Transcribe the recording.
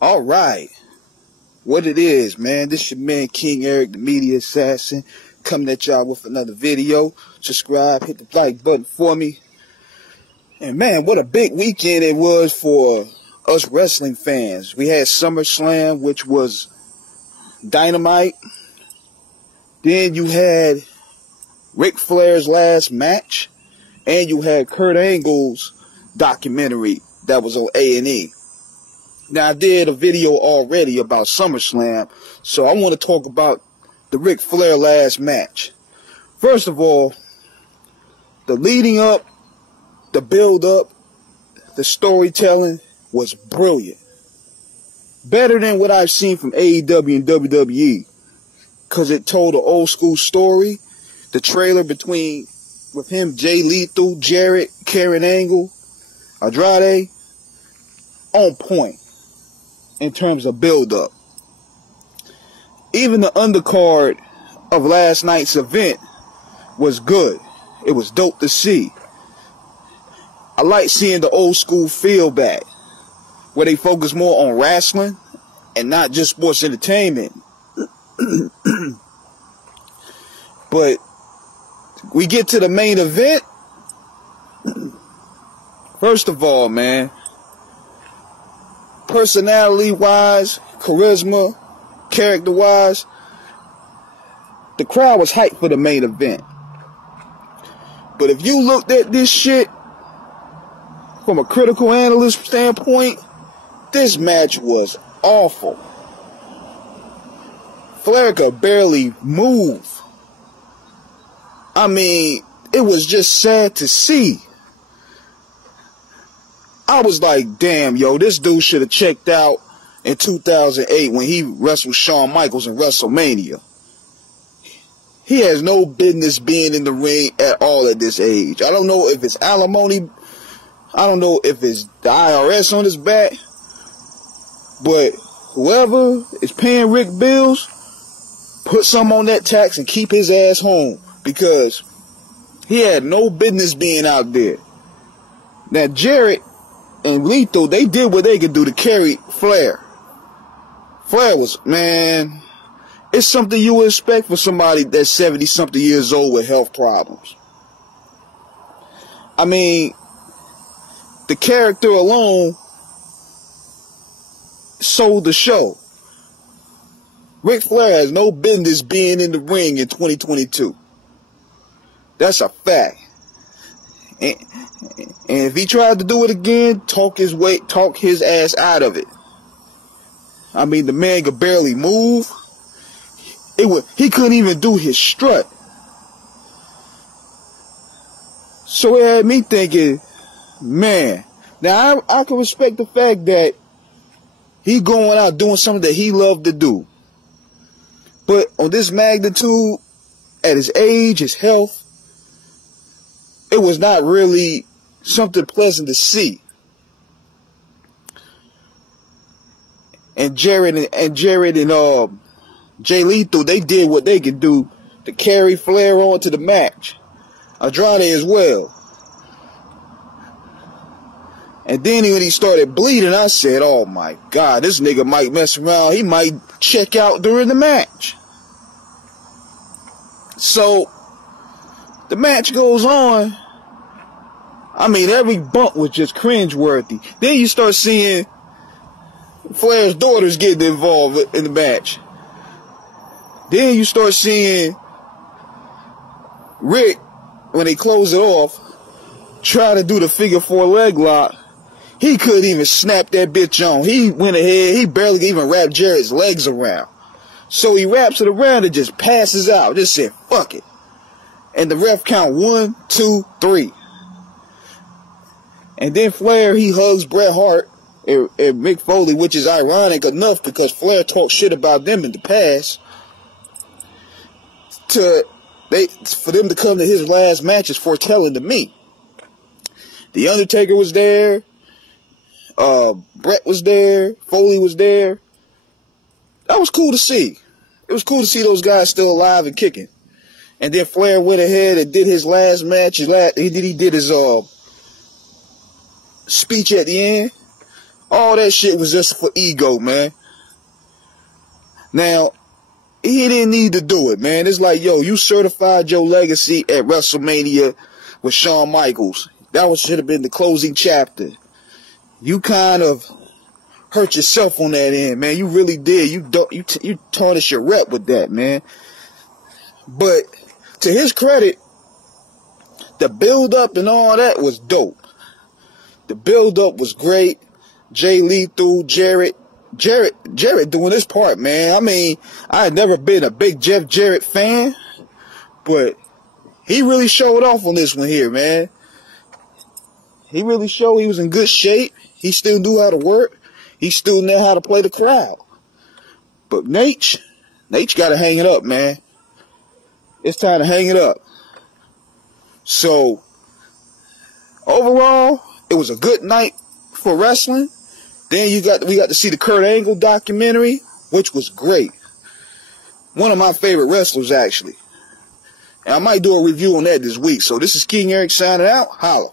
All right, what it is, man. This your man King Eric, the media assassin, coming at y'all with another video. Subscribe, hit the like button for me. And man, what a big weekend it was for us wrestling fans. We had SummerSlam, which was dynamite. Then you had Ric Flair's last match, and you had Kurt Angle's documentary that was on A&E. Now, I did a video already about SummerSlam, so I want to talk about the Ric Flair last match. First of all, the leading up, the build up, the storytelling was brilliant. Better than what I've seen from AEW and WWE, because it told an old school story. The trailer with him, Jay Lethal, Jarrett, Karen Angle, Andrade, on point in terms of build-up. Even the undercard of last night's event was good. It was dope to see. I like seeing the old school feel back, where they focus more on wrestling and not just sports entertainment. But we get to the main event. First of all, man, personality-wise, charisma, character-wise, the crowd was hyped for the main event. But if you looked at this shit from a critical analyst standpoint, this match was awful. Flair could barely move. I mean, it was just sad to see. I was like, damn, yo, this dude should have checked out in 2008 when he wrestled Shawn Michaels in WrestleMania. He has no business being in the ring at all at this age. I don't know if it's alimony. I don't know if it's the IRS on his back. But whoever is paying Rick bills, put some on that tax and keep his ass home. Because he had no business being out there. Now, Jarrett and Lethal, they did what they could do to carry Flair. Flair was, man, it's something you would expect for somebody that's 70-something years old with health problems. I mean, the character alone sold the show. Ric Flair has no business being in the ring in 2022. That's a fact. And if he tried to do it again, talk his ass out of it. I mean, the man could barely move. He couldn't even do his strut. So it had me thinking, man. Now I can respect the fact that he going out doing something that he loved to do. But on this magnitude, at his age, his health, it was not really something pleasant to see. And Jarrett and Jay Lethal, they did what they could do to carry Flair on to the match. Andrade as well. And then when he started bleeding, I said, oh my God, this nigga might mess around. He might check out during the match. So the match goes on. I mean, every bump was just cringeworthy. Then you start seeing Flair's daughters getting involved in the match. Then you start seeing Rick, when they close it off, try to do the figure 4 leg lock. He couldn't even snap that bitch on. He went ahead, he barely even wrapped Jarrett's legs around. So he wraps it around and just passes out. Just said, fuck it. And the ref count 1, 2, 3. And then Flair, he hugs Bret Hart and Mick Foley, which is ironic enough because Flair talked shit about them in the past. For them to come to his last match is foretelling to me. The Undertaker was there. Bret was there. Foley was there. That was cool to see. It was cool to see those guys still alive and kicking. And then Flair went ahead and did his last match. He did his speech at the end. All that shit was just for ego, man. Now, he didn't need to do it, man. It's like, yo, you certified your legacy at WrestleMania with Shawn Michaels. That should have been the closing chapter. You kind of hurt yourself on that end, man. You really did. You tarnished your rep with that, man. But to his credit, the build-up and all that was dope. The build-up was great. Jay Lethal, Jarrett doing his part, man. I mean, I had never been a big Jeff Jarrett fan, but he really showed off on this one here, man. He really showed he was in good shape. He still knew how to work. He still knew how to play the crowd. But Nate got to hang it up, man. It's time to hang it up. So, overall, it was a good night for wrestling. Then we got to see the Kurt Angle documentary, which was great. One of my favorite wrestlers, actually. And I might do a review on that this week. So this is King Eric signing out. Holla.